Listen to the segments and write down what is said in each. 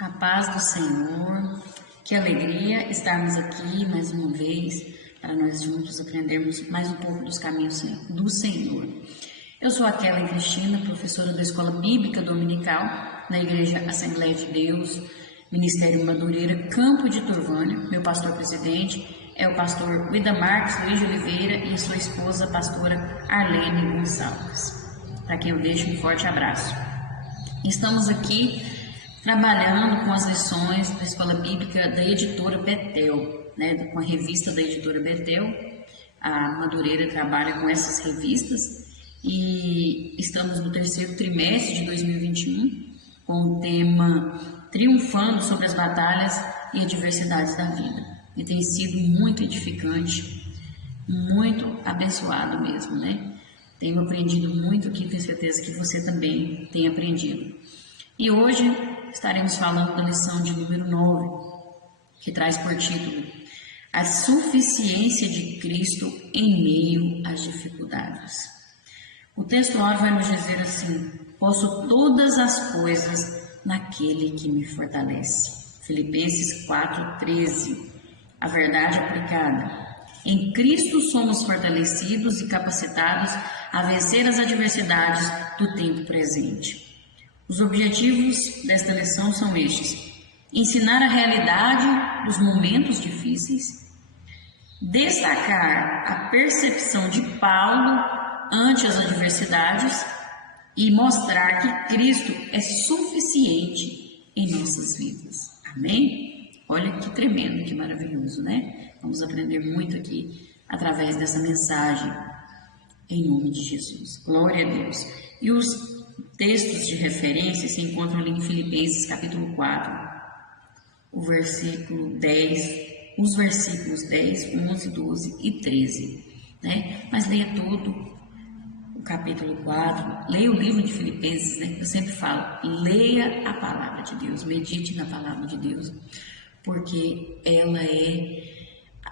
A paz do Senhor, que alegria estarmos aqui mais uma vez para nós juntos aprendermos mais um pouco dos caminhos do Senhor. Eu sou a Kellen Cristina, professora da Escola Bíblica Dominical na Igreja Assembleia de Deus, Ministério Madureira, Campo de Turvânia. Meu pastor presidente é o pastor Wida Marques Luiz de Oliveira e sua esposa, a pastora Arlene Gonçalves, para quem eu deixo um forte abraço. Estamos aqui trabalhando com as lições da Escola Bíblica da Editora Betel, com a revista da Editora Betel. A Madureira trabalha com essas revistas e estamos no terceiro trimestre de 2021 com o tema Triunfando sobre as Batalhas e Adversidades da Vida. E tem sido muito edificante, muito abençoado mesmo, Tenho aprendido muito aqui, tenho certeza que você também tem aprendido. E hoje estaremos falando da lição de número 9, que traz por título A Suficiência de Cristo em Meio às Dificuldades. O texto áureo vai nos dizer assim: posso todas as coisas naquele que me fortalece. Filipenses 4:13. A verdade aplicada. Em Cristo somos fortalecidos e capacitados a vencer as adversidades do tempo presente. Os objetivos desta lição são estes: ensinar a realidade dos momentos difíceis, destacar a percepção de Paulo ante as adversidades e mostrar que Cristo é suficiente em nossas vidas. Amém? Olha que tremendo, que maravilhoso, Vamos aprender muito aqui através dessa mensagem em nome de Jesus. Glória a Deus. E os textos de referência se encontram ali em Filipenses capítulo 4, o versículo 10, os versículos 10, 11, 12 e 13, Mas leia todo o capítulo 4, leia o livro de Filipenses, Eu sempre falo, leia a palavra de Deus, medite na palavra de Deus, porque ela é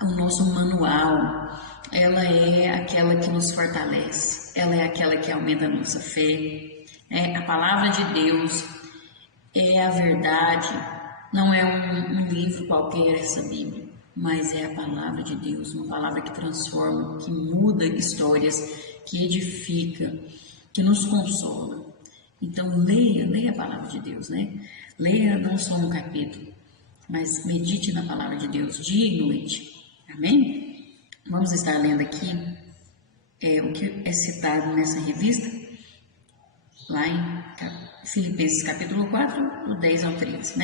o nosso manual, ela é aquela que nos fortalece, ela é aquela que aumenta a nossa fé. A palavra de Deus é a verdade, não é um livro qualquer essa Bíblia, mas é a palavra de Deus, uma palavra que transforma, que muda histórias, que edifica, que nos consola. Então leia a palavra de Deus, Leia não só um capítulo, mas medite na palavra de Deus dia e noite. Amém? Vamos estar lendo aqui o que é citado nessa revista, lá em Filipenses capítulo 4, do 10 ao 13,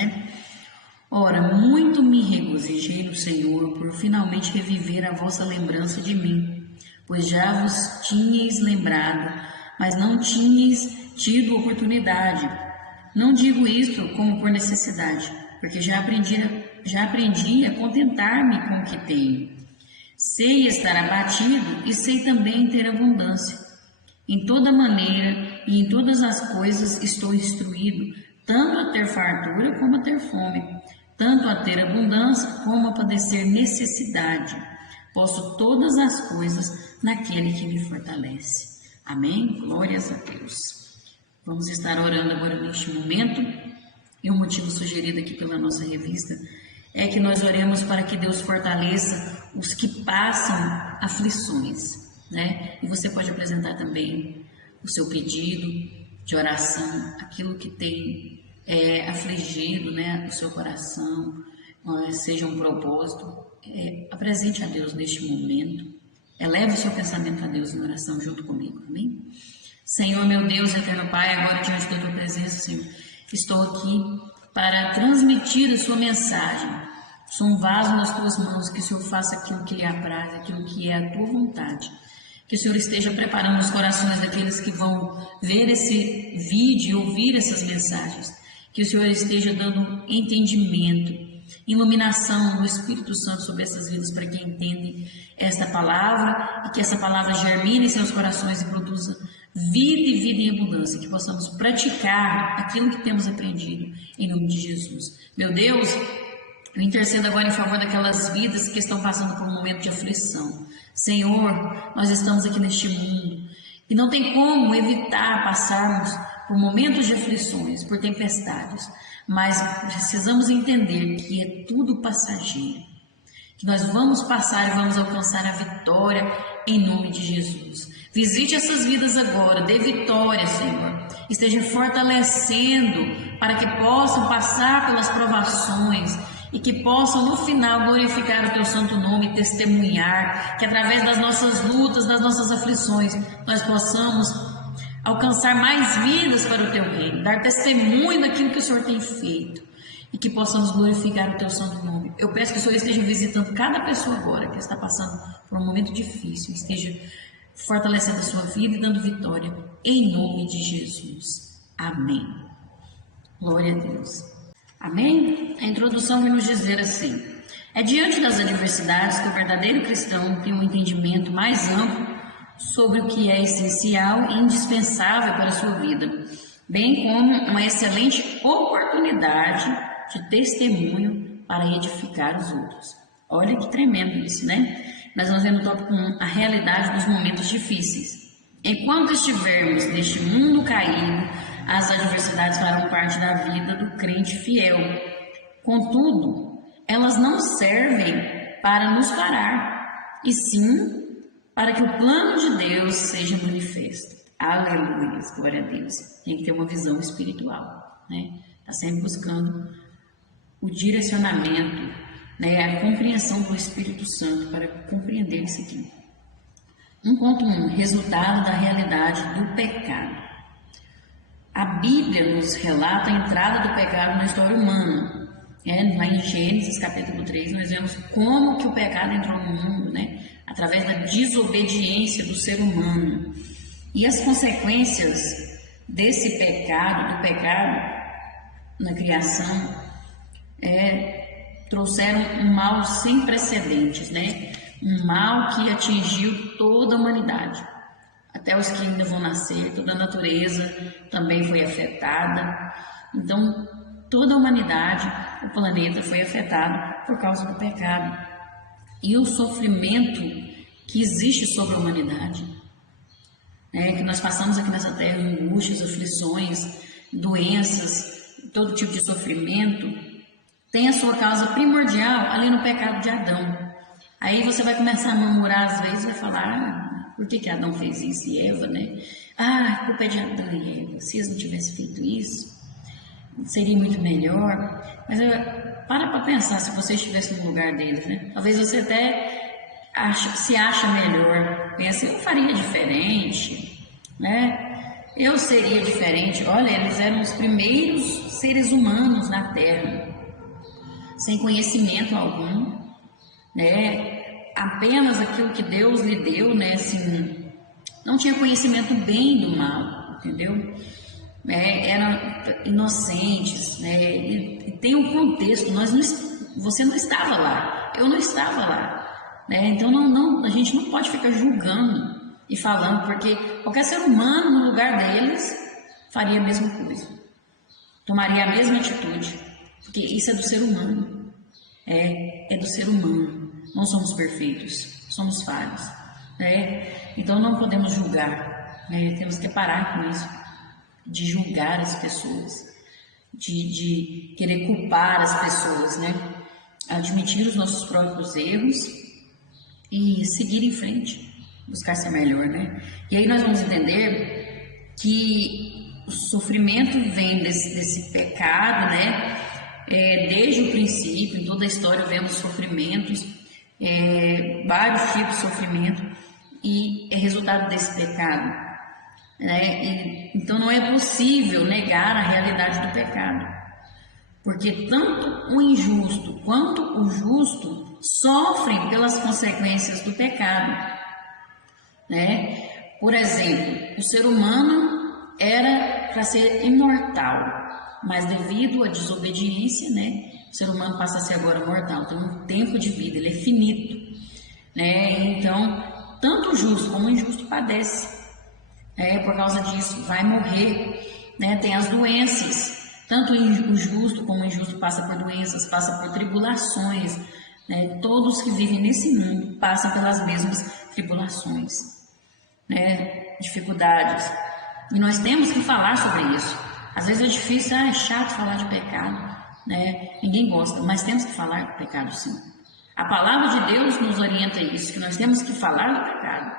Ora, muito me regozijei no Senhor por finalmente reviver a vossa lembrança de mim, pois já vos tinhais lembrado, mas não tinhais tido oportunidade. Não digo isto como por necessidade, porque já aprendi a contentar-me com o que tenho. Sei estar abatido e sei também ter abundância. Em toda maneira e em todas as coisas estou instruído, tanto a ter fartura como a ter fome, tanto a ter abundância como a padecer necessidade. Posso todas as coisas naquele que me fortalece. Amém? Glórias a Deus. Vamos estar orando agora neste momento. E o motivo sugerido aqui pela nossa revista é que nós oremos para que Deus fortaleça os que passam aflições, E você pode apresentar também o seu pedido de oração, aquilo que tem afligido, o seu coração, seja um propósito. Apresente a Deus neste momento, eleve o seu pensamento a Deus em oração junto comigo, amém? Senhor, meu Deus, eterno Pai, agora diante da tua presença, Senhor, estou aqui para transmitir a sua mensagem. Sou um vaso nas tuas mãos, que o Senhor faça aquilo que lhe apraz, aquilo que é a tua vontade. Que o Senhor esteja preparando os corações daqueles que vão ver esse vídeo e ouvir essas mensagens. Que o Senhor esteja dando entendimento, iluminação do Espírito Santo sobre essas vidas para que entendem esta palavra e que essa palavra germine em seus corações e produza vida e vida em abundância, que possamos praticar aquilo que temos aprendido em nome de Jesus. Meu Deus, eu intercedo agora em favor daquelas vidas que estão passando por um momento de aflição. Senhor, nós estamos aqui neste mundo e não tem como evitar passarmos por momentos de aflições, por tempestades, mas precisamos entender que é tudo passageiro, que nós vamos passar e vamos alcançar a vitória em nome de Jesus. Visite essas vidas agora, dê vitória, Senhor, esteja fortalecendo para que possam passar pelas provações e que possam no final glorificar o teu santo nome e testemunhar, que através das nossas lutas, das nossas aflições, nós possamos alcançar mais vidas para o teu reino, dar testemunho daquilo que o Senhor tem feito e que possamos glorificar o teu santo nome. Eu peço que o Senhor esteja visitando cada pessoa agora que está passando por um momento difícil, esteja fortalecendo a sua vida e dando vitória em nome de Jesus. Amém. Glória a Deus. Amém? A introdução vai nos dizer assim: é diante das adversidades que o verdadeiro cristão tem um entendimento mais amplo sobre o que é essencial e indispensável para a sua vida, bem como uma excelente oportunidade de testemunho para edificar os outros. Olha que tremendo isso, né? Nós vamos ver no tópico 1 a realidade dos momentos difíceis. Enquanto estivermos neste mundo caído, as adversidades farão parte da vida do crente fiel. Contudo, elas não servem para nos parar, e sim para que o plano de Deus seja manifesto. Aleluia, glória a Deus. Tem que ter uma visão espiritual, né? Está sempre buscando o direcionamento, né? A compreensão do Espírito Santo para compreender isso aqui. 1.1, resultado da realidade do pecado. A Bíblia nos relata a entrada do pecado na história humana. Lá em Gênesis capítulo 3, nós vemos como que o pecado entrou no mundo, né? Através da desobediência do ser humano. E as consequências desse pecado, do pecado na criação, trouxeram um mal sem precedentes, né? Um mal que atingiu toda a humanidade. Até os que ainda vão nascer, toda a natureza também foi afetada. Então, toda a humanidade, o planeta foi afetado por causa do pecado. E o sofrimento que existe sobre a humanidade, que nós passamos aqui nessa terra, angústias, aflições, doenças, todo tipo de sofrimento, tem a sua causa primordial ali no pecado de Adão. Aí você vai começar a murmurar às vezes, vai falar, por que Adão fez isso e Eva, né? A culpa é de Adão e Eva, se eles não tivessem feito isso, seria muito melhor. Mas para pensar, se você estivesse no lugar deles, né? Talvez você até se acha melhor, pensa, eu faria diferente, né? Eu seria diferente. Olha, eles eram os primeiros seres humanos na Terra, sem conhecimento algum, né? Apenas aquilo que Deus lhe deu, né? Assim, não tinha conhecimento bem do mal, entendeu? Eram inocentes, né? E tem um contexto. Você não estava lá, eu não estava lá, né? Então a gente não pode ficar julgando e falando, porque qualquer ser humano no lugar deles faria a mesma coisa, tomaria a mesma atitude, porque isso é do ser humano, é do ser humano. Não somos perfeitos, somos falhos, né? Então não podemos julgar, né? Temos que parar com isso, de julgar as pessoas, de querer culpar as pessoas, né? Admitir os nossos próprios erros e seguir em frente, buscar ser melhor, né? E aí nós vamos entender que o sofrimento vem desse pecado, né? Desde o princípio, em toda a história vemos sofrimentos, vários tipos de sofrimento, e é resultado desse pecado, né? Então não é possível negar a realidade do pecado, porque tanto o injusto quanto o justo sofrem pelas consequências do pecado, né? Por exemplo, o ser humano era para ser imortal, mas devido à desobediência, né, o ser humano passa a ser agora mortal, tem um tempo de vida, ele é finito, né? Então, tanto o justo como o injusto padece, por causa disso, vai morrer, né? Tem as doenças, tanto o justo como o injusto passa por doenças, passa por tribulações, né? Todos que vivem nesse mundo passam pelas mesmas tribulações, né? Dificuldades, e nós temos que falar sobre isso, Às vezes é difícil, é chato falar de pecado, né? Ninguém gosta, mas temos que falar do pecado sim. A palavra de Deus nos orienta a isso, que nós temos que falar do pecado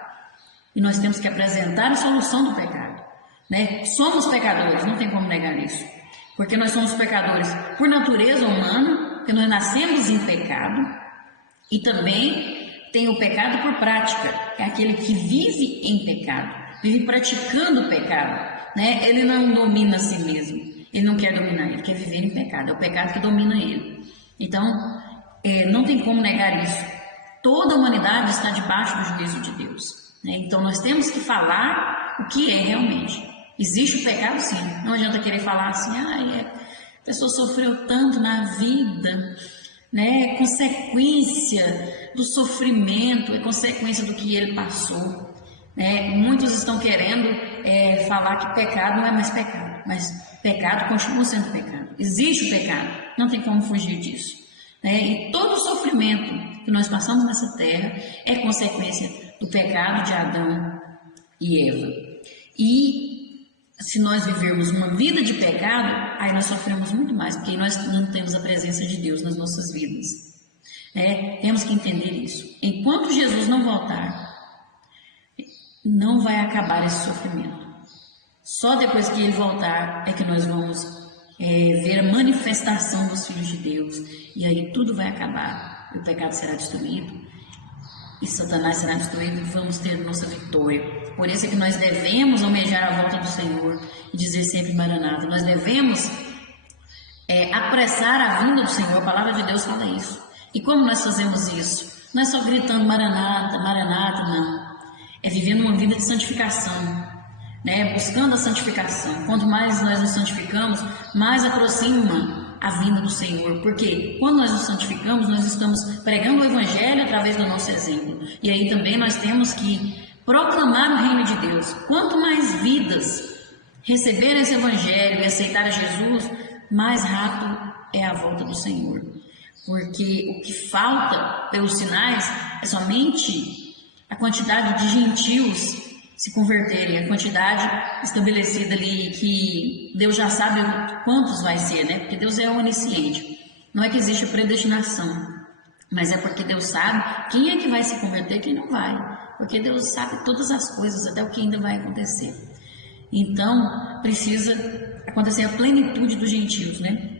e nós temos que apresentar a solução do pecado, né? Somos pecadores, não tem como negar isso, porque nós somos pecadores por natureza humana, porque nós nascemos em pecado, e também tem o pecado por prática, é aquele que vive em pecado, vive praticando o pecado, né? Ele não domina a si mesmo, ele não quer dominar, ele quer viver em pecado, é o pecado que domina ele. Então, não tem como negar isso. Toda a humanidade está debaixo do juízo de Deus, né? Então, nós temos que falar o que é realmente. Existe o pecado, sim. Não adianta querer falar assim, a pessoa sofreu tanto na vida, né? É consequência do sofrimento, é consequência do que ele passou, né? Muitos estão querendo falar que pecado não é mais pecado, mas pecado continua sendo pecado. Existe o pecado, não tem como fugir disso, né? E todo o sofrimento que nós passamos nessa terra é consequência do pecado de Adão e Eva. E se nós vivermos uma vida de pecado, aí nós sofremos muito mais, porque nós não temos a presença de Deus nas nossas vidas, né? Temos que entender isso. Enquanto Jesus não voltar, não vai acabar esse sofrimento. Só depois que ele voltar é que nós vamos ver a manifestação dos filhos de Deus, e aí tudo vai acabar, o pecado será destruído e Satanás será destruído e vamos ter nossa vitória. Por isso é que nós devemos almejar a volta do Senhor e dizer sempre Maranata. Nós devemos apressar a vinda do Senhor. A palavra de Deus fala isso. E como nós fazemos isso? Não é só gritando Maranata, Maranata, não. É vivendo uma vida de santificação, né? Buscando a santificação. Quanto mais nós nos santificamos, mais aproxima a vinda do Senhor, porque quando nós nos santificamos, nós estamos pregando o Evangelho através do nosso exemplo, e aí também nós temos que proclamar o reino de Deus. Quanto mais vidas receberem esse Evangelho e aceitar a Jesus, mais rápido é a volta do Senhor, porque o que falta pelos sinais é somente a quantidade de gentios se converterem, a quantidade estabelecida ali, que Deus já sabe quantos vai ser, né? Porque Deus é onisciente. Não é que existe a predestinação, mas é porque Deus sabe quem é que vai se converter e quem não vai. Porque Deus sabe todas as coisas, até o que ainda vai acontecer. Então, precisa acontecer a plenitude dos gentios, né?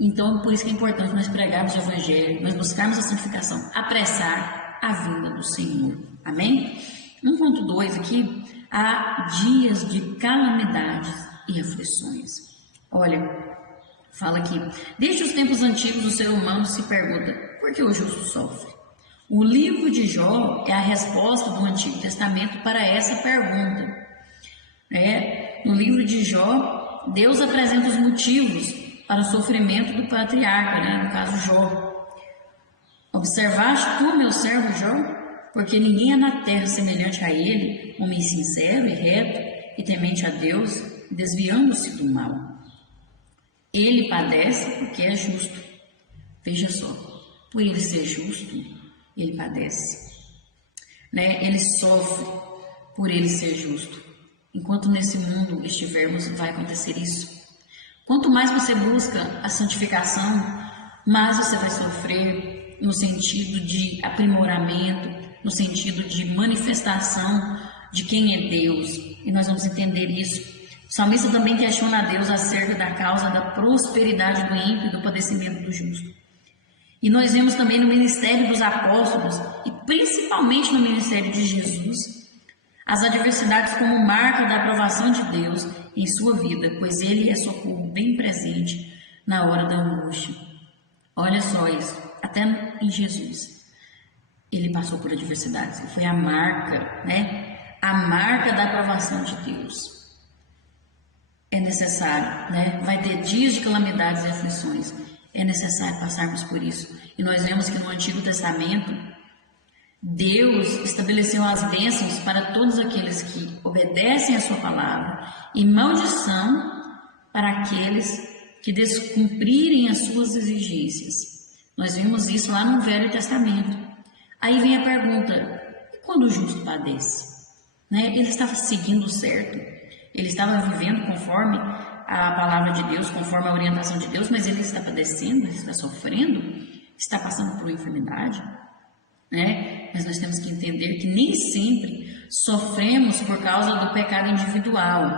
Então, por isso que é importante nós pregarmos o Evangelho, nós buscarmos a santificação, apressar a vinda do Senhor. Amém? 1.2 aqui, há dias de calamidades e aflições. Olha, fala aqui, desde os tempos antigos o ser humano se pergunta, por que o justo sofre? O livro de Jó é a resposta do Antigo Testamento para essa pergunta. No livro de Jó, Deus apresenta os motivos para o sofrimento do patriarca, né? No caso Jó. Observaste tu, meu servo Jó? Porque ninguém é na terra semelhante a ele, homem sincero e reto e temente a Deus, desviando-se do mal. Ele padece porque é justo. Veja só, por ele ser justo, ele padece, né? Ele sofre por ele ser justo. Enquanto nesse mundo estivermos, vai acontecer isso. Quanto mais você busca a santificação, mais você vai sofrer no sentido de aprimoramento, no sentido de manifestação de quem é Deus, e nós vamos entender isso. O salmista também questiona a Deus acerca da causa da prosperidade do ímpio e do padecimento do justo. E nós vemos também no ministério dos apóstolos, e principalmente no ministério de Jesus, as adversidades como marca da aprovação de Deus em sua vida, pois Ele é socorro bem presente na hora da angústia. Olha só isso, até em Jesus. Ele passou por adversidades, foi a marca, né? A marca da aprovação de Deus. É necessário, né? Vai ter dias de calamidades e aflições. É necessário passarmos por isso. E nós vemos que no Antigo Testamento, Deus estabeleceu as bênçãos para todos aqueles que obedecem a sua palavra e maldição para aqueles que descumprirem as suas exigências. Nós vimos isso lá no Velho Testamento. Aí vem a pergunta, e quando o justo padece? Né? Ele estava seguindo certo, ele estava vivendo conforme a palavra de Deus, conforme a orientação de Deus, mas ele está padecendo, ele está sofrendo, está passando por uma enfermidade, né? Mas nós temos que entender que nem sempre sofremos por causa do pecado individual,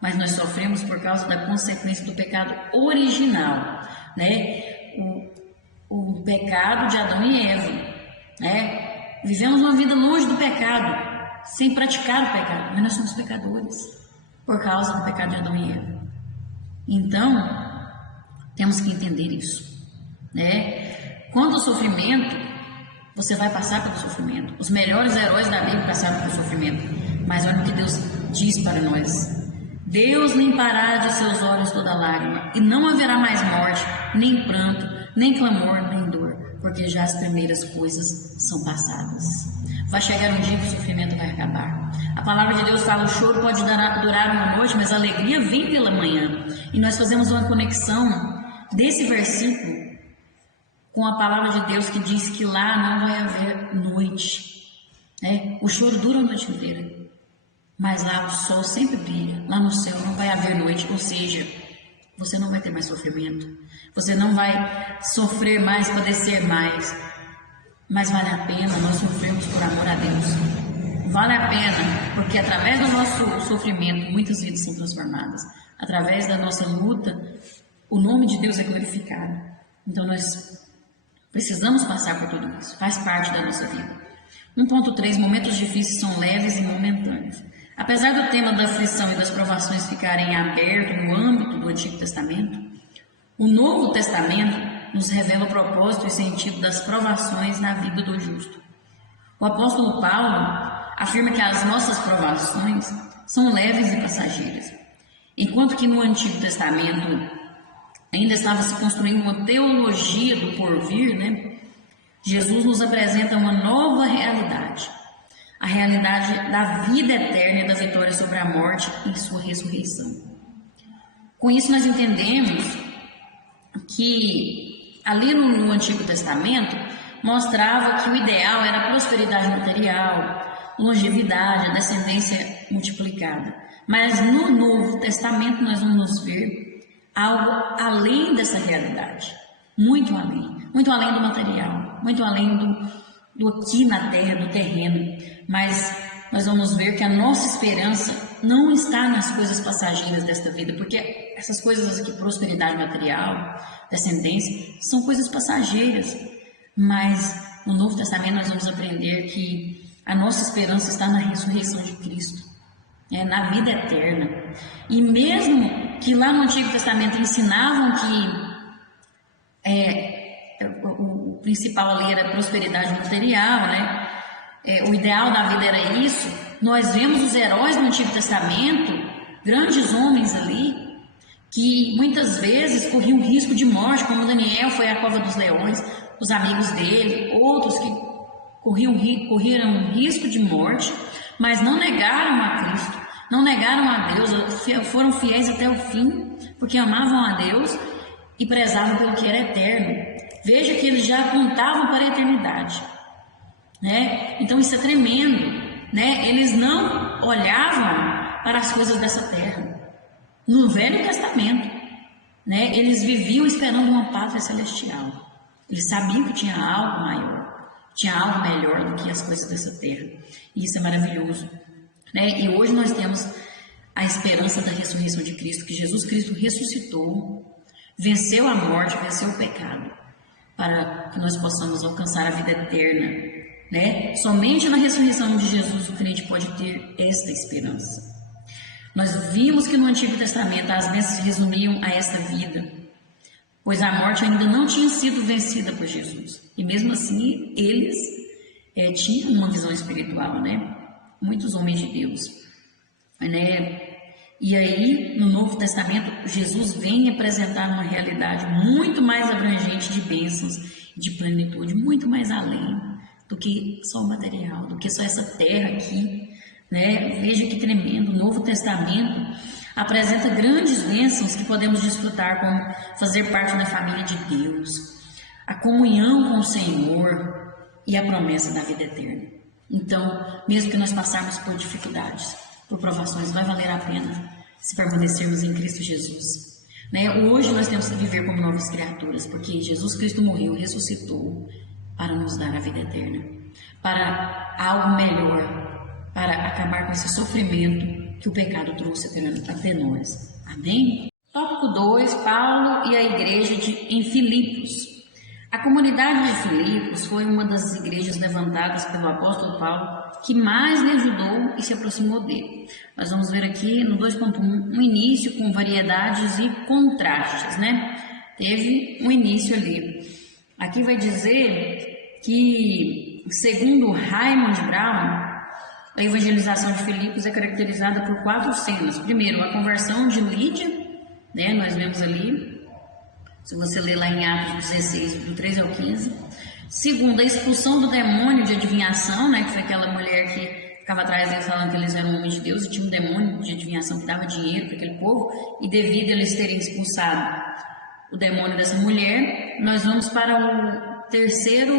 mas nós sofremos por causa da consequência do pecado original, né? O pecado de Adão e Eva, né? Vivemos uma vida longe do pecado, sem praticar o pecado, mas nós somos pecadores por causa do pecado de Adão e Eva. Então, temos que entender isso, né? Quando o sofrimento, você vai passar pelo sofrimento. Os melhores heróis da Bíblia passaram pelo sofrimento, mas olha o que Deus diz para nós: Deus limpará de seus olhos toda lágrima, e não haverá mais morte, nem pranto, nem clamor, nem dor, porque já as primeiras coisas são passadas. Vai chegar um dia que o sofrimento vai acabar. A palavra de Deus fala: o choro pode durar uma noite, mas a alegria vem pela manhã. E nós fazemos uma conexão desse versículo com a palavra de Deus, que diz que lá não vai haver noite, né? O choro dura a noite inteira, mas lá o sol sempre brilha. Lá no céu não vai haver noite, ou seja, você não vai ter mais sofrimento, você não vai sofrer mais, padecer mais, mas vale a pena. Nós sofremos por amor a Deus, vale a pena, porque através do nosso sofrimento muitas vidas são transformadas, através da nossa luta o nome de Deus é glorificado. Então nós precisamos passar por tudo isso, faz parte da nossa vida. 1.3, momentos difíceis são leves e momentâneos. Apesar do tema da aflição e das provações ficarem aberto no âmbito do Antigo Testamento, o Novo Testamento nos revela o propósito e sentido das provações na vida do justo. O apóstolo Paulo afirma que as nossas provações são leves e passageiras, enquanto que no Antigo Testamento ainda estava se construindo uma teologia do porvir, né? Jesus nos apresenta uma nova realidade, a realidade da vida eterna e da vitória sobre a morte e sua ressurreição. Com isso nós entendemos que ali no Antigo Testamento mostrava que o ideal era a prosperidade material, longevidade, a descendência multiplicada. Mas no Novo Testamento nós vamos ver algo além dessa realidade, muito além do material, muito além do aqui na terra, do terreno. Mas nós vamos ver que a nossa esperança não está nas coisas passageiras desta vida, porque essas coisas aqui, prosperidade material, descendência, são coisas passageiras. Mas no Novo Testamento nós vamos aprender que a nossa esperança está na ressurreição de Cristo, na vida eterna. E mesmo que lá no Antigo Testamento ensinavam que o principal ali era a prosperidade material, né? O ideal da vida era isso. Nós vemos os heróis do Antigo Testamento, grandes homens ali, que muitas vezes corriam risco de morte, como Daniel foi à cova dos leões, os amigos dele, outros que correram risco de morte, mas não negaram a Cristo, não negaram a Deus, foram fiéis até o fim, porque amavam a Deus e prezavam pelo que era eterno. Veja que eles já apontavam para a eternidade, né? Então isso é tremendo, né? Eles não olhavam para as coisas dessa terra. No Velho Testamento, né? Eles viviam esperando uma pátria celestial. Eles sabiam que tinha algo maior, tinha algo melhor do que as coisas dessa terra. E isso é maravilhoso, né? E hoje nós temos a esperança da ressurreição de Cristo, que Jesus Cristo ressuscitou, venceu a morte, venceu o pecado, para que nós possamos alcançar a vida eterna, né? Somente na ressurreição de Jesus o crente pode ter esta esperança. Nós vimos que no Antigo Testamento as bênçãos se resumiam a esta vida, pois a morte ainda não tinha sido vencida por Jesus. E mesmo assim, eles tinham uma visão espiritual, né? Muitos homens de Deus, né? E aí, no Novo Testamento, Jesus vem apresentar uma realidade muito mais abrangente de bênçãos, de plenitude, muito mais além do que só o material, do que só essa terra aqui, né? Veja que tremendo. O Novo Testamento apresenta grandes bênçãos que podemos desfrutar, como fazer parte da família de Deus, a comunhão com o Senhor e a promessa da vida eterna. Então, mesmo que nós passarmos por dificuldades, por provações, vai valer a pena se permanecermos em Cristo Jesus. Né? Hoje nós temos que viver como novas criaturas, porque Jesus Cristo morreu, ressuscitou para nos dar a vida eterna, para algo melhor, para acabar com esse sofrimento que o pecado trouxe até nós. Amém? Tópico 2, Paulo e a igreja em Filipos. A comunidade de Filipos foi uma das igrejas levantadas pelo apóstolo Paulo que mais lhe ajudou e se aproximou dele. Nós vamos ver aqui no 2.1 um início com variedades e contrastes, né? Teve um início ali. Aqui vai dizer que, segundo Raymond Brown, a evangelização de Filipos é caracterizada por 4 cenas. Primeiro, a conversão de Lídia, né? Nós vemos ali, se você ler lá em Atos 16, do 13 ao 15. Segundo, a expulsão do demônio de adivinhação, né? Que foi aquela mulher que ficava atrás deles falando que eles eram homens de Deus e tinha um demônio de adivinhação que dava dinheiro para aquele povo, e devido a eles terem expulsado o demônio dessa mulher, nós vamos para o terceiro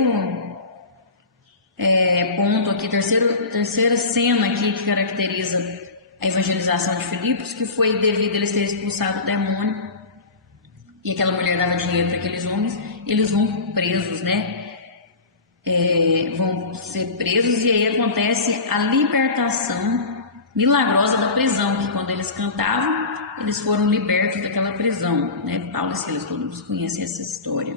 ponto aqui, terceira cena aqui que caracteriza a evangelização de Filipos, que foi devido a eles terem expulsado o demônio e aquela mulher dava dinheiro para aqueles homens, eles vão presos, né? Vão ser presos, e aí acontece a libertação milagrosa da prisão, que quando eles cantavam, eles foram libertos daquela prisão, né? Paulo e Silas, todos conhecem essa história.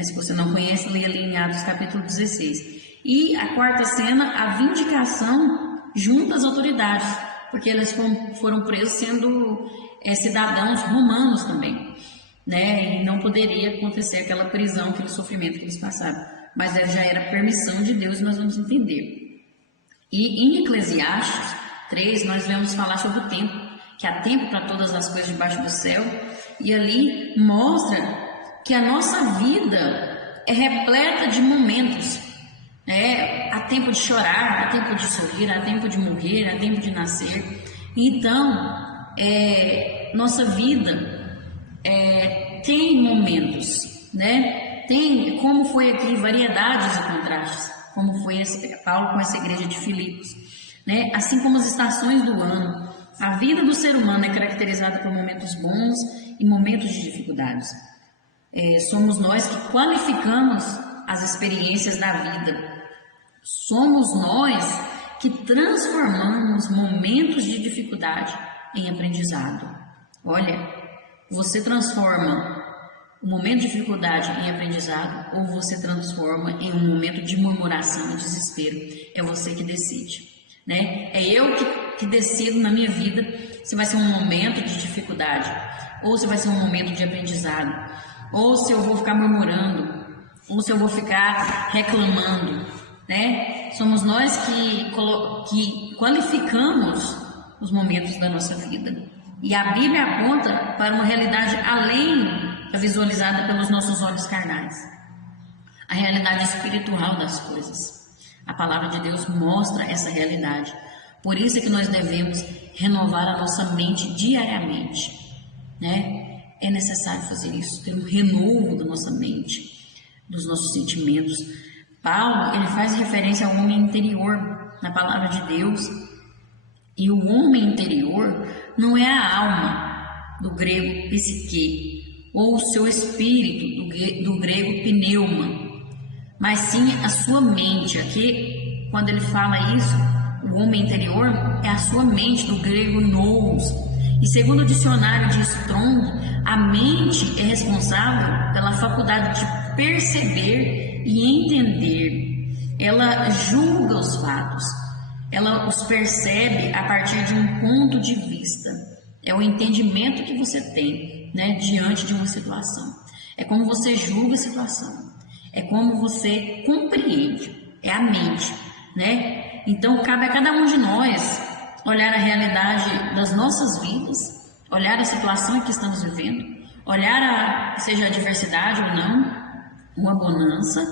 Se você não conhece, leia ali em Atos capítulo 16. E a quarta cena, a vindicação junto às autoridades, porque eles foram presos sendo cidadãos romanos também, né? E não poderia acontecer aquela prisão, aquele sofrimento que eles passaram. Mas já era permissão de Deus, nós vamos entender. E em Eclesiastes 3, nós vamos falar sobre o tempo, que há tempo para todas as coisas debaixo do céu, e ali mostra que a nossa vida é repleta de momentos. Há tempo de chorar, há tempo de sorrir, há tempo de morrer, há tempo de nascer. Então, nossa vida tem momentos, né? Tem, como foi aqui, variedades e contrastes, como foi Paulo com essa igreja de Filipos, né? Assim como as estações do ano, a vida do ser humano é caracterizada por momentos bons e momentos de dificuldades. Somos nós que qualificamos as experiências da vida. Somos nós que transformamos momentos de dificuldade em aprendizado. Olha, você transforma o momento de dificuldade em aprendizado, ou você transforma em um momento de murmuração e desespero? É você que decide, né? É eu que decido na minha vida se vai ser um momento de dificuldade, ou se vai ser um momento de aprendizado, ou se eu vou ficar murmurando, ou se eu vou ficar reclamando, né? Somos nós que qualificamos os momentos da nossa vida. E a Bíblia aponta para uma realidade além da visualizada pelos nossos olhos carnais, a realidade espiritual das coisas. A palavra de Deus mostra essa realidade. Por isso é que nós devemos renovar a nossa mente diariamente, né? É necessário fazer isso, ter um renovo da nossa mente, dos nossos sentimentos. Paulo, ele faz referência ao homem interior na palavra de Deus. E o homem interior não é a alma, do grego psique, ou o seu espírito, do grego pneuma, mas sim a sua mente. Aqui, quando ele fala isso, o homem interior é a sua mente, do grego nous. E segundo o dicionário de Strong, a mente é responsável pela faculdade de perceber e entender. Ela julga os fatos, ela os percebe a partir de um ponto de vista. É o entendimento que você tem, né, diante de uma situação. É como você julga a situação. É como você compreende. É a mente, né? Então, cabe a cada um de nós olhar a realidade das nossas vidas, olhar a situação que estamos vivendo, olhar seja a adversidade ou não, uma bonança,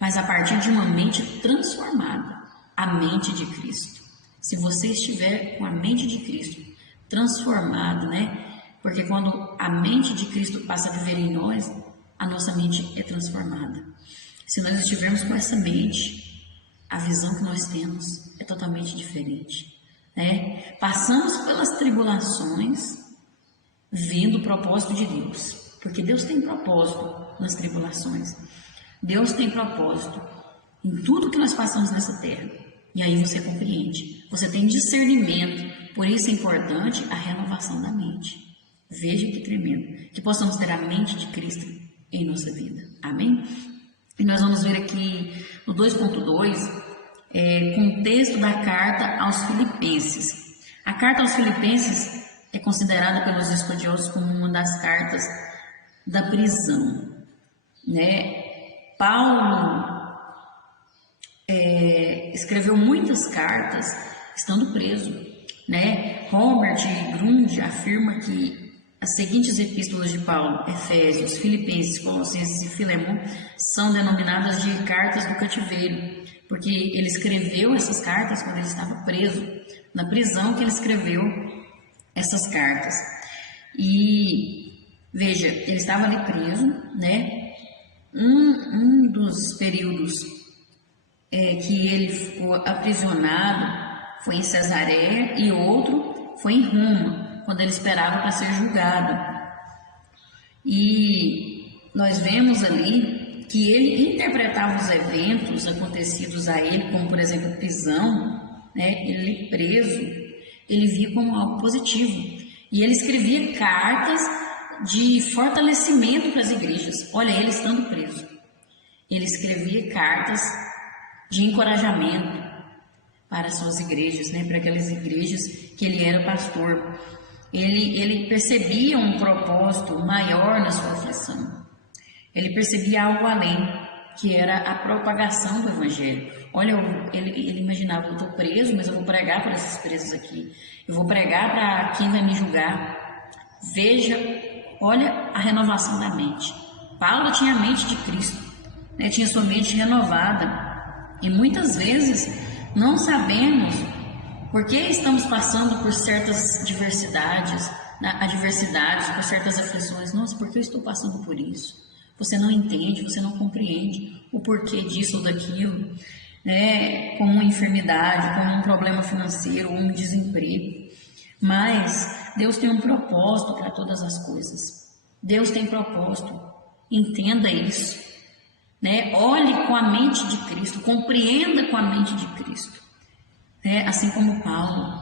mas a partir de uma mente transformada, a mente de Cristo. Se você estiver com a mente de Cristo transformada, né? Porque quando a mente de Cristo passa a viver em nós, a nossa mente é transformada. Se nós estivermos com essa mente, a visão que nós temos é totalmente diferente. né? Passamos pelas tribulações vendo o propósito de Deus, porque Deus tem propósito nas tribulações. Deus tem propósito em tudo que nós passamos nessa terra. E aí você compreende, você tem discernimento. Por isso é importante a renovação da mente. Veja que tremendo, que possamos ter a mente de Cristo em nossa vida. Amém? E nós vamos ver aqui no 2.2, contexto da carta aos Filipenses. A carta aos Filipenses é considerada pelos estudiosos como uma das cartas da prisão, né? Paulo escreveu muitas cartas estando preso, né? Robert Grund afirma que as seguintes epístolas de Paulo, Efésios, Filipenses, Colossenses e Filemão, são denominadas de cartas do cativeiro, porque ele escreveu essas cartas quando ele estava preso, na prisão que ele escreveu essas cartas. E veja, ele estava ali preso, né? Um dos períodos que ele ficou aprisionado foi em Cesareia e outro foi em Roma, quando ele esperava para ser julgado. E nós vemos ali que ele interpretava os eventos acontecidos a ele, como por exemplo prisão, né? Ele preso, ele via como algo positivo. E ele escrevia cartas de fortalecimento para as igrejas. Olha, ele estando preso, ele escrevia cartas de encorajamento para as suas igrejas, né? Para aquelas igrejas que ele era pastor. Ele percebia um propósito maior na sua aflição. Ele percebia algo além, que era a propagação do evangelho. Olha, ele imaginava, eu estou preso, mas eu vou pregar para esses presos aqui. Eu vou pregar para quem vai me julgar. Veja, olha a renovação da mente. Paulo tinha a mente de Cristo, né? Tinha sua mente renovada. E muitas vezes não sabemos por que estamos passando por certas adversidades, por certas aflições. Nossa, por que eu estou passando por isso? Você não entende, você não compreende o porquê disso ou daquilo, né? Como uma enfermidade, como um problema financeiro ou um desemprego. Mas Deus tem um propósito para todas as coisas. Deus tem propósito. Entenda isso, né? Olhe com a mente de Cristo, compreenda com a mente de Cristo. Assim como Paulo,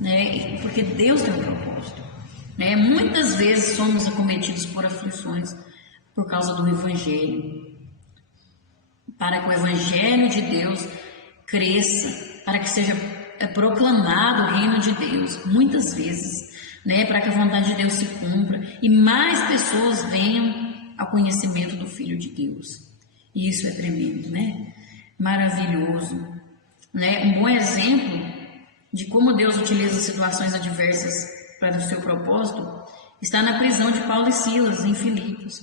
né? Porque Deus tem um propósito, né? Muitas vezes somos acometidos por aflições por causa do Evangelho, para que o Evangelho de Deus cresça, para que seja proclamado o reino de Deus, muitas vezes, né? Para que a vontade de Deus se cumpra e mais pessoas venham ao conhecimento do Filho de Deus. E isso é tremendo, né? Maravilhoso. Né? Um bom exemplo de como Deus utiliza situações adversas para o seu propósito está na prisão de Paulo e Silas em Filipos,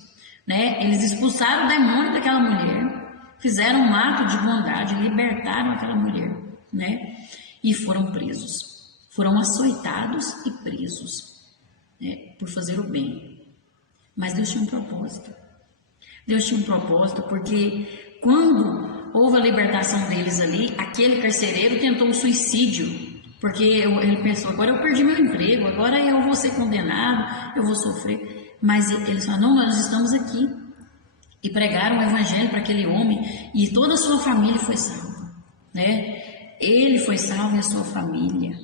né? Eles expulsaram o demônio daquela mulher, fizeram um ato de bondade, libertaram aquela mulher, né? E foram presos, foram açoitados e presos, né? Por fazer o bem. Mas Deus tinha um propósito. Deus tinha um propósito, porque quando houve a libertação deles ali, aquele carcereiro tentou um suicídio, porque ele pensou, agora eu perdi meu emprego, agora eu vou ser condenado, eu vou sofrer. Mas eles falaram, não, nós estamos aqui. E pregaram o evangelho para aquele homem e toda a sua família foi salva, né? Ele foi salvo e a sua família.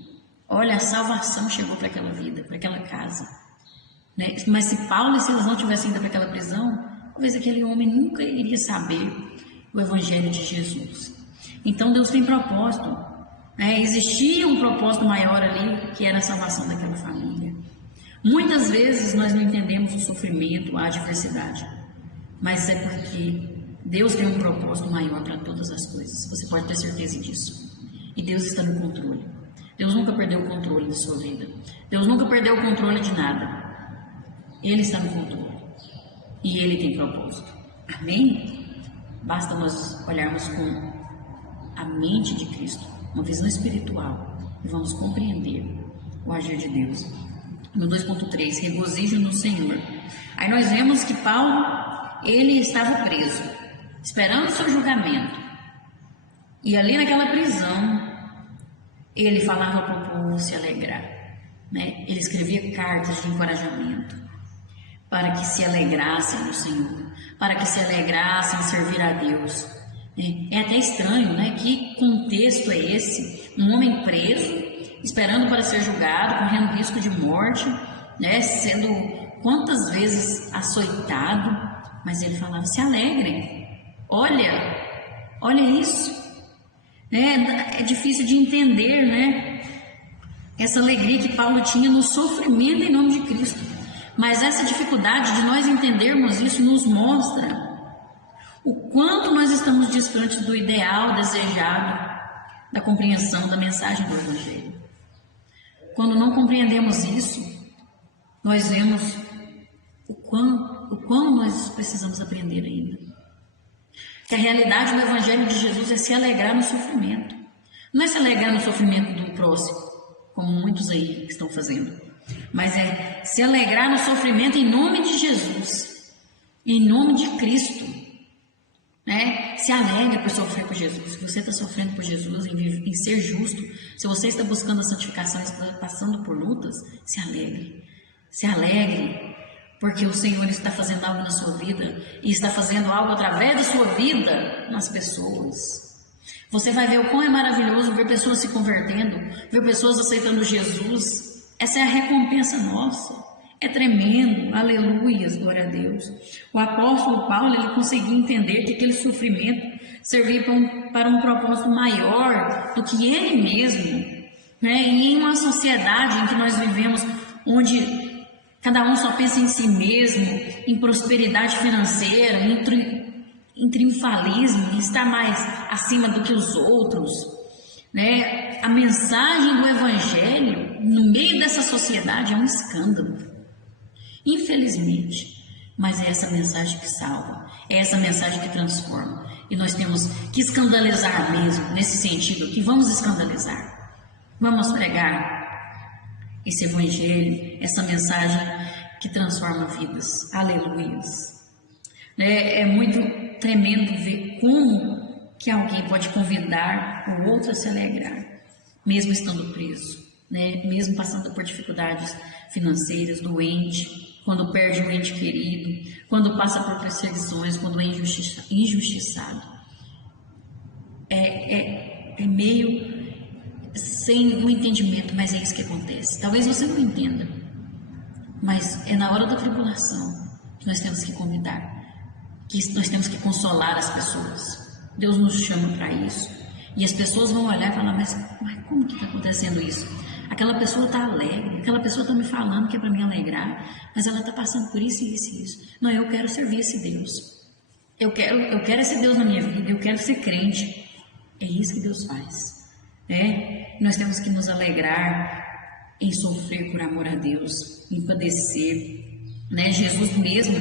Olha, a salvação chegou para aquela vida, para aquela casa, né? Mas se Paulo e Silas não tivessem ido para aquela prisão, talvez aquele homem nunca iria saber o Evangelho de Jesus. Então Deus tem propósito, né? Existia um propósito maior ali, que era a salvação daquela família. Muitas vezes nós não entendemos o sofrimento, a adversidade, mas é porque Deus tem um propósito maior para todas as coisas. Você pode ter certeza disso. E Deus está no controle. Deus nunca perdeu o controle da sua vida. Deus nunca perdeu o controle de nada. Ele está no controle. E Ele tem propósito. Amém? Basta nós olharmos com a mente de Cristo, uma visão espiritual, e vamos compreender o agir de Deus. No 2.3, regozijo no Senhor. Aí nós vemos que Paulo, ele estava preso, esperando o seu julgamento. E ali naquela prisão, ele falava para o povo se alegrar, né? Ele escrevia cartas de encorajamento para que se alegrassem no Senhor, para que se alegrassem em servir a Deus. É até estranho, né? Que contexto é esse? Um homem preso, esperando para ser julgado, correndo risco de morte, né? Sendo quantas vezes açoitado, mas ele falava: se alegrem, olha isso. É difícil de entender, né? Essa alegria que Paulo tinha no sofrimento em nome de Cristo. Mas essa dificuldade de nós entendermos isso nos mostra o quanto nós estamos distantes do ideal desejado da compreensão da mensagem do Evangelho. Quando não compreendemos isso, nós vemos o quão nós precisamos aprender ainda. Que a realidade do Evangelho de Jesus é se alegrar no sofrimento. Não é se alegrar no sofrimento do próximo, como muitos aí estão fazendo, mas é se alegrar no sofrimento em nome de Jesus, em nome de Cristo, né? Se alegre por sofrer por Jesus. Se você está sofrendo por Jesus, em ser justo, se você está buscando a santificação, está passando por lutas, se alegre, porque o Senhor está fazendo algo na sua vida e está fazendo algo através da sua vida nas pessoas. Você vai ver o quão é maravilhoso ver pessoas se convertendo, ver pessoas aceitando Jesus. Essa é a recompensa nossa. É tremendo, aleluias, glória a Deus. O apóstolo Paulo, ele conseguia entender que aquele sofrimento servia para um propósito maior do que ele mesmo, né? E em uma sociedade em que nós vivemos, onde cada um só pensa em si mesmo, em prosperidade financeira, em triunfalismo, em estar mais acima do que os outros, né? A mensagem do Evangelho, no meio dessa sociedade, é um escândalo. Infelizmente, mas é essa mensagem que salva, é essa mensagem que transforma, e nós temos que escandalizar mesmo, nesse sentido, que vamos escandalizar, vamos pregar esse Evangelho, essa mensagem que transforma vidas, aleluias. É muito tremendo ver como que alguém pode convidar o outro a se alegrar, mesmo estando preso, né? Mesmo passando por dificuldades financeiras, doente, quando perde um ente querido, quando passa por perseguições, quando é injustiçado. É meio sem um entendimento, mas é isso que acontece. Talvez você não entenda, mas é na hora da tribulação que nós temos que convidar, que nós temos que consolar as pessoas. Deus nos chama para isso. E as pessoas vão olhar e falar: mas como que está acontecendo isso? Aquela pessoa está alegre, aquela pessoa está me falando que é para me alegrar, mas ela está passando por isso e isso e isso. Não, eu quero servir esse Deus. Eu quero esse Deus na minha vida, eu quero ser crente. É isso que Deus faz. Nós temos que nos alegrar em sofrer por amor a Deus, em padecer. Né? Jesus mesmo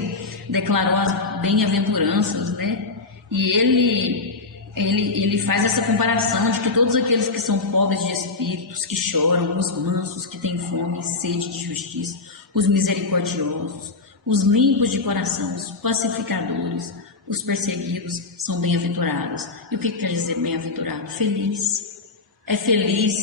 declarou as bem-aventuranças, né? E ele faz essa comparação de que todos aqueles que são pobres de espíritos, que choram, os mansos, que têm fome e sede de justiça, os misericordiosos, os limpos de coração, os pacificadores, os perseguidos, são bem-aventurados. E o que quer dizer bem-aventurado? Feliz. É feliz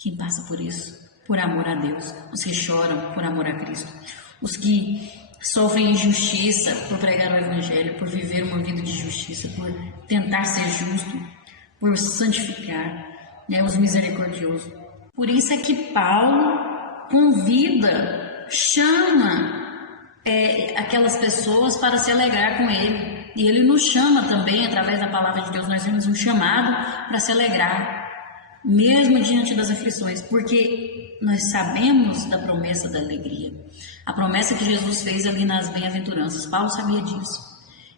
quem passa por isso, por amor a Deus. Os que choram por amor a Cristo. Os que sofrem injustiça por pregar o Evangelho, por viver uma vida de justiça, por tentar ser justo, por santificar, né, os misericordiosos. Por isso é que Paulo convida, chama aquelas pessoas para se alegrar com ele. E ele nos chama também, através da palavra de Deus, nós temos um chamado para se alegrar, mesmo diante das aflições, porque nós sabemos da promessa da alegria, a promessa que Jesus fez ali nas bem-aventuranças. Paulo sabia disso,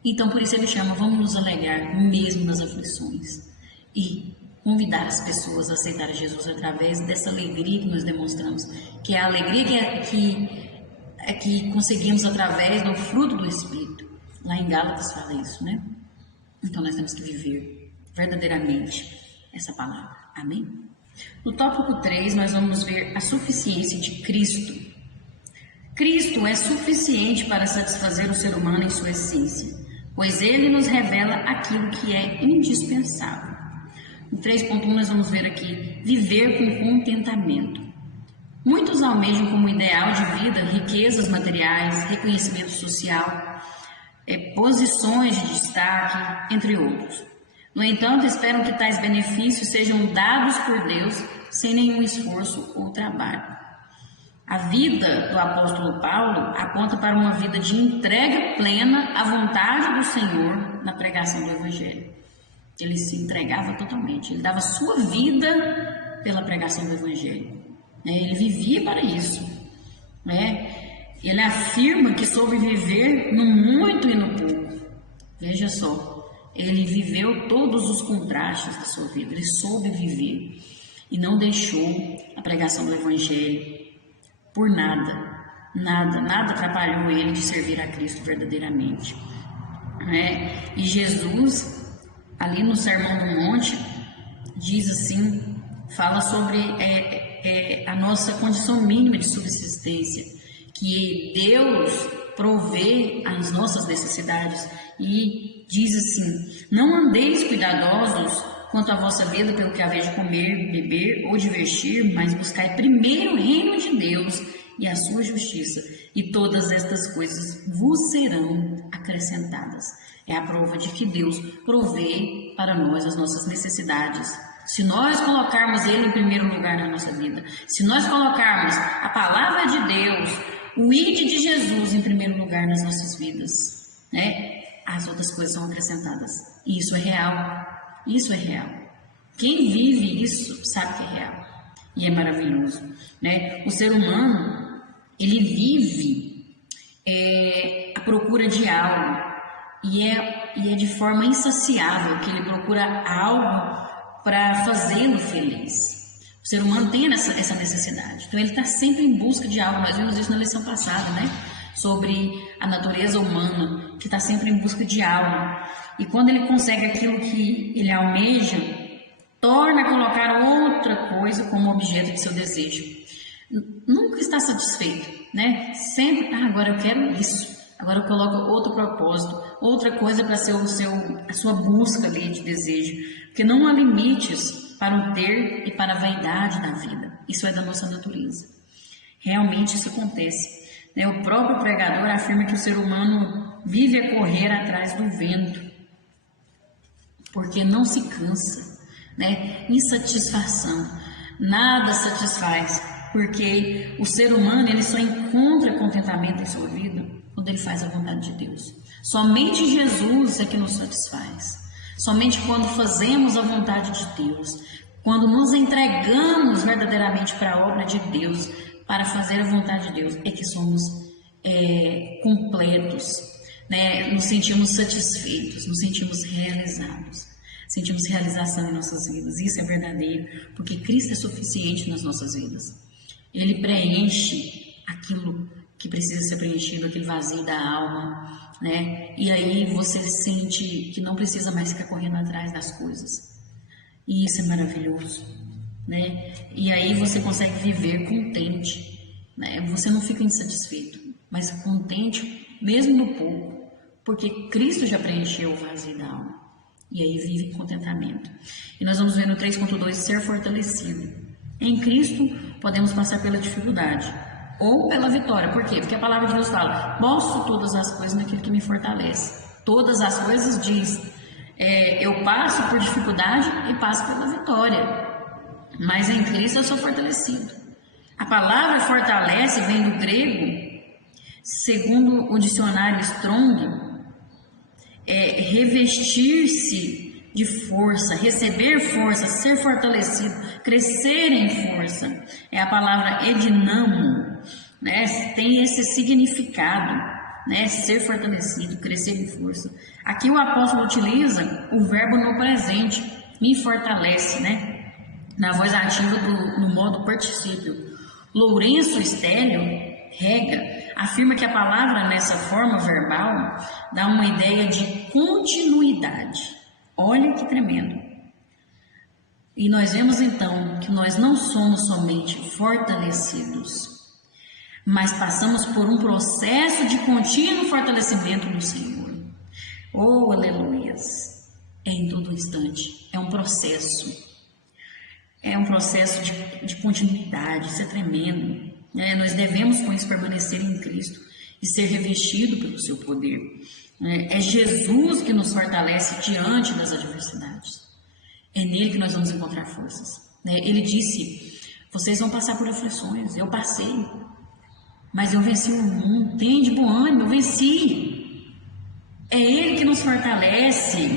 então por isso ele chama: vamos nos alegrar mesmo nas aflições, e convidar as pessoas a aceitar Jesus através dessa alegria que nós demonstramos, que é a alegria que conseguimos através do fruto do Espírito. Lá em Gálatas fala isso, né? Então nós temos que viver verdadeiramente essa palavra. Amém? No tópico 3, nós vamos ver a suficiência de Cristo. Cristo é suficiente para satisfazer o ser humano em sua essência, pois ele nos revela aquilo que é indispensável. No 3.1 nós vamos ver aqui, viver com contentamento. Muitos almejam como ideal de vida riquezas materiais, reconhecimento social, posições de destaque, entre outros. No entanto, esperam que tais benefícios sejam dados por Deus sem nenhum esforço ou trabalho. A vida do apóstolo Paulo aponta para uma vida de entrega plena à vontade do Senhor na pregação do Evangelho. Ele se entregava totalmente, ele dava sua vida pela pregação do Evangelho. Ele vivia para isso. Ele afirma que soube viver no muito e no pouco. Veja só, ele viveu todos os contrastes da sua vida, ele soube viver e não deixou a pregação do Evangelho por nada, nada atrapalhou ele de servir a Cristo verdadeiramente. E Jesus, ali no Sermão do Monte, diz assim, fala sobre a nossa condição mínima de subsistência, que Deus provê as nossas necessidades, e diz assim: não andeis cuidadosos quanto à vossa vida pelo que haver de comer, beber ou de vestir, mas buscai primeiro o reino de Deus e a sua justiça, e todas estas coisas vos serão acrescentadas. É a prova de que Deus provê para nós as nossas necessidades. Se nós colocarmos Ele em primeiro lugar na nossa vida, se nós colocarmos a palavra de Deus, o ide de Jesus em primeiro lugar nas nossas vidas, as outras coisas são acrescentadas. E isso é real. Isso é real. Quem vive isso sabe que é real. E é maravilhoso. O ser humano, ele vive à procura de algo. E é de forma insaciável que ele procura algo para fazê-lo feliz. O ser humano tem essa necessidade. Então ele está sempre em busca de algo. Nós vimos isso na lição passada, sobre a natureza humana, que está sempre em busca de algo. E quando ele consegue aquilo que ele almeja, torna a colocar outra coisa como objeto de seu desejo. Nunca está satisfeito, Sempre, agora eu quero isso. Agora eu coloco outro propósito, outra coisa para ser a sua busca ali de desejo. Porque não há limites para o ter e para a vaidade da vida. Isso é da nossa natureza. Realmente isso acontece. O próprio pregador afirma que o ser humano vive a correr atrás do vento, porque não se cansa, Insatisfação, nada satisfaz, porque o ser humano ele só encontra contentamento em sua vida quando ele faz a vontade de Deus. Somente Jesus é que nos satisfaz. Somente quando fazemos a vontade de Deus, quando nos entregamos verdadeiramente para a obra de Deus, para fazer a vontade de Deus, é que somos completos, nos sentimos satisfeitos, nos sentimos realizados, sentimos realização em nossas vidas. Isso é verdadeiro, porque Cristo é suficiente nas nossas vidas. Ele preenche aquilo que precisa ser preenchido, aquele vazio da alma, E aí você sente que não precisa mais ficar correndo atrás das coisas. E isso é maravilhoso, E aí você consegue viver contente, Você não fica insatisfeito, mas contente mesmo no pouco, porque Cristo já preencheu o vazio da alma. E aí vive em contentamento. E nós vamos ver no 3.2, ser fortalecido. Em Cristo podemos passar pela dificuldade ou pela vitória. Por quê? Porque a palavra de Deus fala: posso todas as coisas naquele que me fortalece. Todas as coisas diz, eu passo por dificuldade e passo pela vitória. Mas em Cristo eu sou fortalecido. A palavra fortalece vem do grego, segundo o dicionário Strong, revestir-se de força, receber força, ser fortalecido, crescer em força. É a palavra edinamo, tem esse significado, ser fortalecido, crescer em força. Aqui o apóstolo utiliza o verbo no presente, me fortalece, na voz ativa no modo particípio. Lourenço Stélio Rega afirma que a palavra nessa forma verbal dá uma ideia de continuidade. Olha que tremendo. E nós vemos então que nós não somos somente fortalecidos, mas passamos por um processo de contínuo fortalecimento no Senhor. Oh, aleluias! é em todo instante, é um processo. É um processo de continuidade, isso é tremendo. Né? Nós devemos, com isso, permanecer em Cristo e ser revestido pelo seu poder. É Jesus que nos fortalece diante das adversidades. É nele que nós vamos encontrar forças. Ele disse, vocês vão passar por aflições, eu passei, mas eu venci o mundo, tem de bom ânimo, eu venci. É ele que nos fortalece,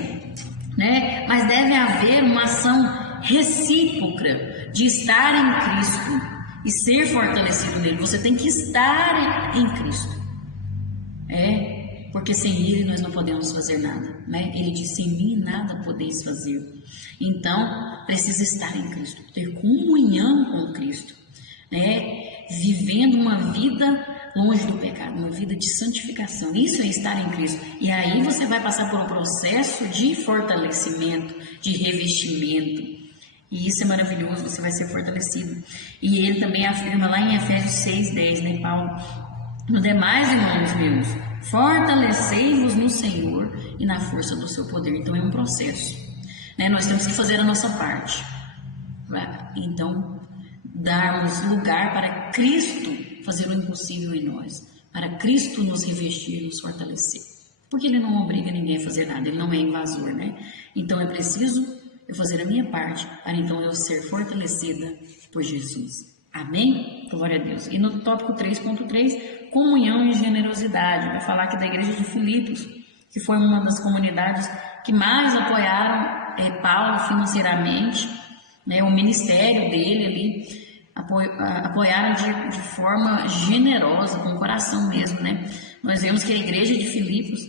né? Mas deve haver uma ação recíproca de estar em Cristo e ser fortalecido nele. Você tem que estar em Cristo. Porque sem ele nós não podemos fazer nada, né? Ele disse, em mim nada podeis fazer. Então, precisa estar em Cristo, ter comunhão com Cristo, né? Vivendo uma vida longe do pecado, uma vida de santificação. Isso é estar em Cristo. E aí você vai passar por um processo de fortalecimento, de revestimento. E isso é maravilhoso, você vai ser fortalecido. E ele também afirma lá em Efésios 6:10, né, Paulo? No demais, irmãos meus, fortalecei-vos no Senhor e na força do seu poder. Então é um processo, né? Nós temos que fazer a nossa parte. Então, darmos lugar para Cristo fazer o impossível em nós, para Cristo nos revestir, nos fortalecer. Porque Ele não obriga ninguém a fazer nada, Ele não é invasor, né? Então é preciso eu fazer a minha parte, para então eu ser fortalecida por Jesus. Amém? Glória a Deus. E no tópico 3.3, comunhão e generosidade. Vai falar aqui da igreja de Filipos, que foi uma das comunidades que mais apoiaram Paulo financeiramente, né? O ministério dele ali, apoiaram de forma generosa, com o coração mesmo, né? Nós vemos que a igreja de Filipos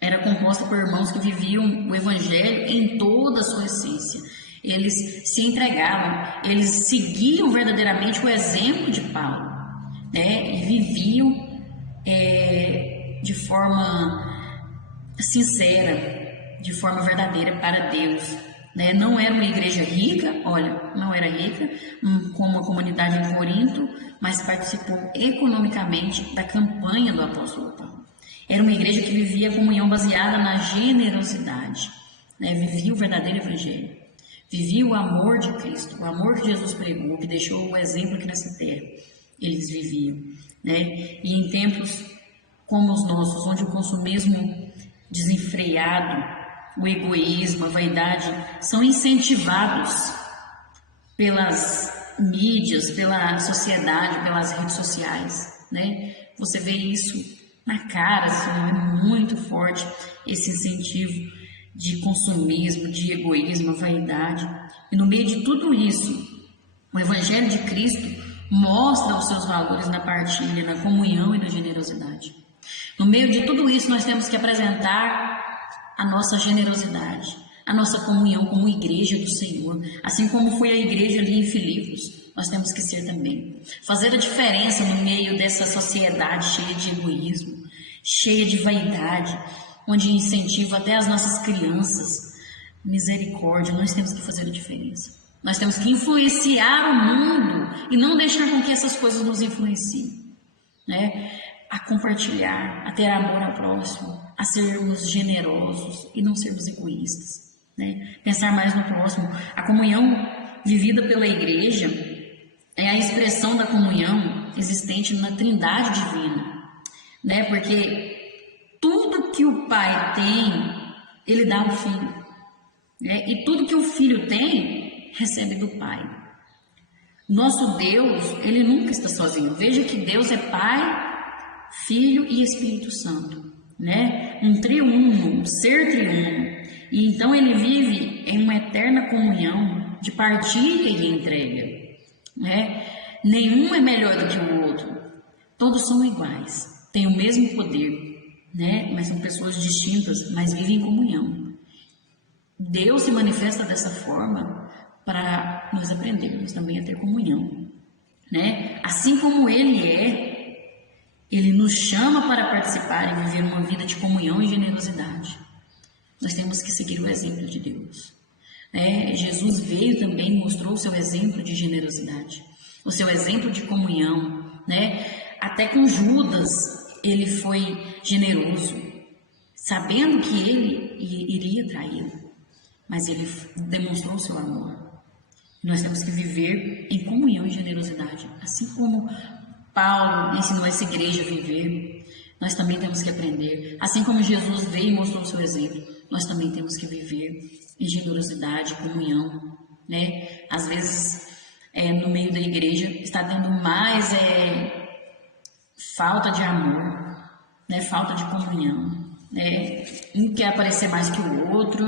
era composta por irmãos que viviam o evangelho em toda a sua essência. Eles se entregavam, eles seguiam verdadeiramente o exemplo de Paulo, né? E viviam de forma sincera, de forma verdadeira para Deus, né? Não era uma igreja rica, olha, não era rica, como a comunidade em Corinto, mas participou economicamente da campanha do apóstolo Paulo. Era uma igreja que vivia a comunhão baseada na generosidade, né? Vivia o verdadeiro evangelho, vivia o amor de Cristo, o amor que Jesus pregou, que deixou o exemplo aqui nessa terra. Eles viviam, né? E em tempos como os nossos, onde o consumismo desenfreado, o egoísmo, a vaidade são incentivados pelas mídias, pela sociedade, pelas redes sociais, né? Você vê isso na cara, assim, é muito forte esse incentivo de consumismo, de egoísmo, vaidade. E no meio de tudo isso, o Evangelho de Cristo mostra os seus valores na partilha, na comunhão e na generosidade. No meio de tudo isso, nós temos que apresentar a nossa generosidade, a nossa comunhão como igreja do Senhor, assim como foi a igreja ali em Filipos. Nós temos que ser também. Fazer a diferença no meio dessa sociedade cheia de egoísmo, cheia de vaidade, onde incentiva até as nossas crianças. Misericórdia, nós temos que fazer a diferença. Nós temos que influenciar o mundo e não deixar com que essas coisas nos influenciem, né? A compartilhar, a ter amor ao próximo, a sermos generosos e não sermos egoístas, né? Pensar mais no próximo. A comunhão vivida pela igreja é a expressão da comunhão existente na Trindade divina, né? Porque tudo que o Pai tem, Ele dá ao Filho, né? E tudo que o Filho tem, recebe do Pai. Nosso Deus, Ele nunca está sozinho. Veja que Deus é Pai, Filho e Espírito Santo, né? Um triuno, um ser triuno. E então Ele vive em uma eterna comunhão de partilha e entrega, né? Nenhum é melhor do que o outro. Todos são iguais, têm o mesmo poder, né? Mas são pessoas distintas, mas vivem em comunhão. Deus se manifesta dessa forma para nós aprendermos também a ter comunhão, né? Assim como Ele nos chama para participar e viver uma vida de comunhão e generosidade. Nós temos que seguir o exemplo de Deus, né? Jesus veio também e mostrou o seu exemplo de generosidade, o seu exemplo de comunhão, né? Até com Judas, ele foi generoso, sabendo que ele iria traí-lo, mas ele demonstrou o seu amor. Nós temos que viver em comunhão e generosidade, assim como Paulo ensinou essa igreja a viver. Nós também temos que aprender, assim como Jesus veio e mostrou o seu exemplo, nós também temos que viver em generosidade, comunhão, né? Às vezes, no meio da igreja está dando mais falta de amor, né? Falta de comunhão. Um quer aparecer mais que o outro,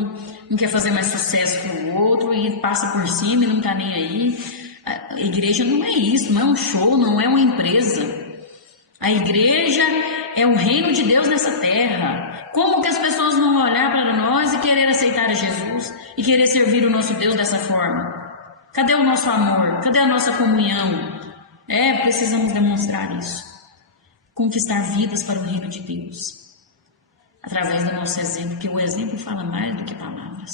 um quer fazer mais sucesso que o outro e passa por cima e não está nem aí. A igreja não é isso, não é um show, não é uma empresa. A igreja é o reino de Deus nessa terra. Como que as pessoas não vão olhar para nós e querer aceitar a Jesus e querer servir o nosso Deus dessa forma? Cadê o nosso amor? Cadê a nossa comunhão? Precisamos demonstrar isso. Conquistar vidas para o reino de Deus. Através do nosso exemplo, que o exemplo fala mais do que palavras.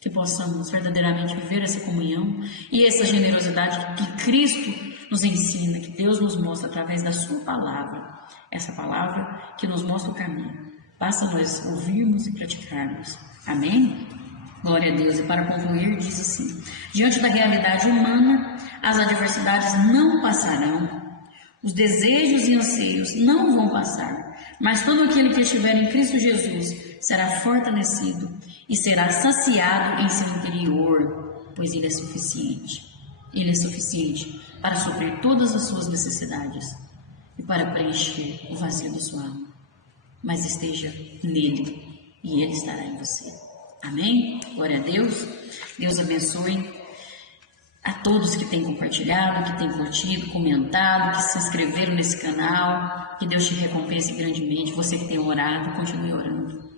Que possamos verdadeiramente viver essa comunhão e essa generosidade que Cristo nos ensina, que Deus nos mostra através da sua palavra. Essa palavra que nos mostra o caminho. Basta nós ouvirmos e praticarmos. Amém? Glória a Deus. E para concluir, diz assim: diante da realidade humana, as adversidades não passarão. Os desejos e anseios não vão passar, mas todo aquele que estiver em Cristo Jesus será fortalecido e será saciado em seu interior, pois Ele é suficiente. Ele é suficiente para suprir todas as suas necessidades e para preencher o vazio da sua alma. Mas esteja nele e Ele estará em você. Amém? Glória a Deus. Deus abençoe a todos que têm compartilhado, que têm curtido, comentado, que se inscreveram nesse canal. Que Deus te recompense grandemente. Você que tem orado, continue orando.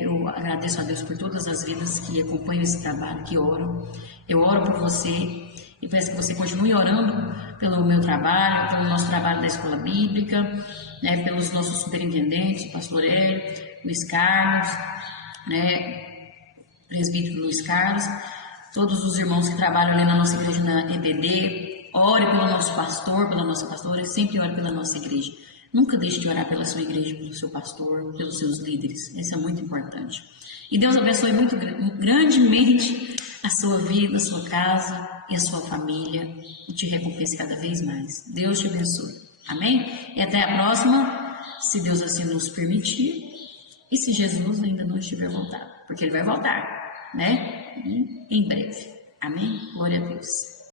Eu agradeço a Deus por todas as vidas que acompanham esse trabalho, que oram. Eu oro por você e peço que você continue orando pelo meu trabalho, pelo nosso trabalho da Escola Bíblica, pelos nossos superintendentes, o pastor Hélio, Luiz Carlos, presbítero Luiz Carlos, todos os irmãos que trabalham ali na nossa igreja na EBD. Ore pelo nosso pastor, pela nossa pastora, sempre ore pela nossa igreja. Nunca deixe de orar pela sua igreja, pelo seu pastor, pelos seus líderes. Isso é muito importante. E Deus abençoe muito grandemente a sua vida, a sua casa e a sua família e te recompense cada vez mais. Deus te abençoe. Amém? E até a próxima, se Deus assim nos permitir e se Jesus ainda não estiver voltado, porque Ele vai voltar, em breve. Amém? Glória a Deus.